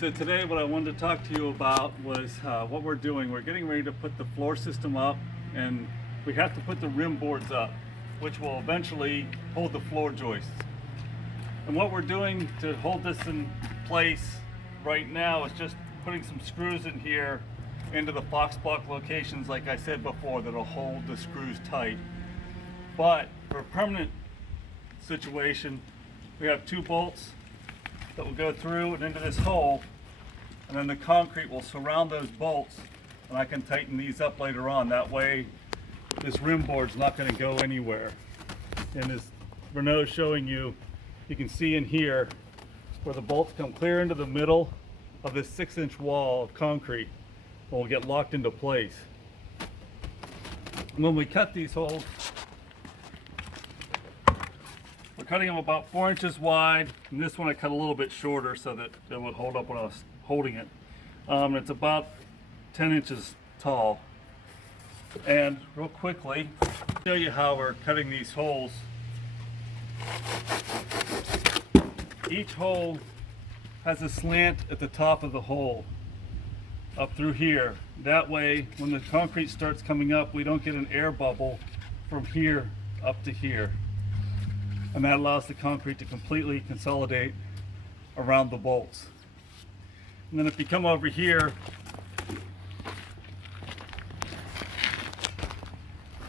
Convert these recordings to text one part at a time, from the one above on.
So today what I wanted to talk to you about was what we're doing. We're getting ready to put the floor system up, and we have to put the rim boards up, which will eventually hold the floor joists. And what we're doing to hold this in place right now is just putting some screws in here into the Fox block locations, like I said before, that'll hold the screws tight. But for a permanent situation, we have two bolts that will go through and into this hole, and then the concrete will surround those bolts, and I can tighten these up later on. That way this rim board's not going to go anywhere. And as Renault's showing you, you can see in here where the bolts come clear into the middle of this 6-inch wall of concrete and will get locked into place. When we cut these holes, we're cutting them about 4 inches wide, and this one I cut a little bit shorter so that it would hold up when I was holding it. It's about 10 inches tall. And real quickly, show you how we're cutting these holes. Each hole has a slant at the top of the hole up through here. That way, when the concrete starts coming up, we don't get an air bubble from here up to here. And that allows the concrete to completely consolidate around the bolts. And then if you come over here,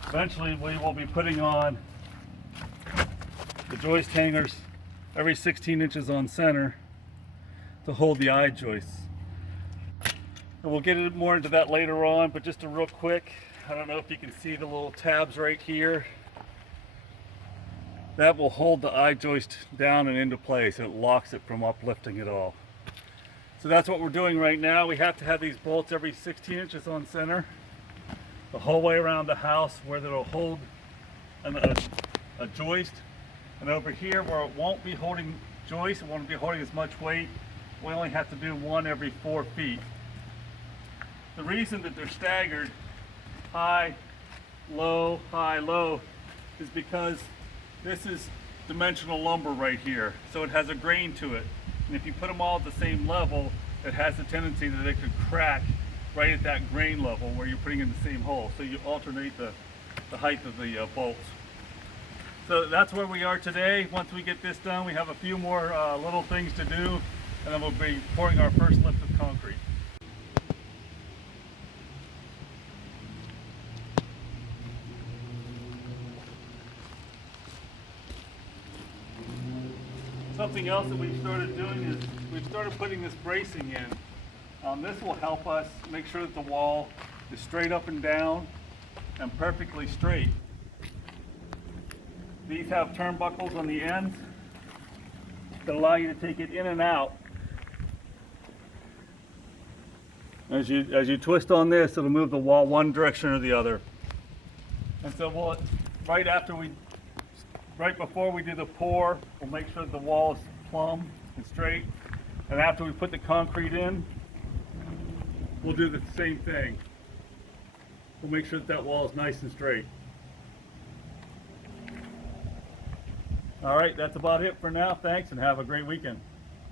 eventually we will be putting on the joist hangers every 16 inches on center to hold the eye joists. And we'll get more into that later on, but just a real quick, I don't know if you can see the little tabs right here. That will hold the eye joist down and into place, and it locks it from uplifting at all. So that's what we're doing right now. We have to have these bolts every 16 inches on center, the whole way around the house, where it'll hold a joist. And over here where it won't be holding joist, it won't be holding as much weight, we only have to do one every 4 feet. The reason that they're staggered high, low, is because this is dimensional lumber right here, so it has a grain to it. And if you put them all at the same level, it has a tendency that it could crack right at that grain level where you're putting in the same hole. So you alternate the height of the bolts. So that's where we are today. Once we get this done, we have a few more little things to do, and then we'll be pouring our first lift of concrete. Something else that we've started doing is we've started putting this bracing in. This will help us make sure that the wall is straight up and down and perfectly straight. These have turnbuckles on the ends that allow you to take it in and out. As you twist on this, it'll move the wall one direction or the other. And so right before we do the pour, we'll make sure the wall is plumb and straight. And after we put the concrete in, we'll do the same thing. We'll make sure that wall is nice and straight. All right, that's about it for now. Thanks, and have a great weekend.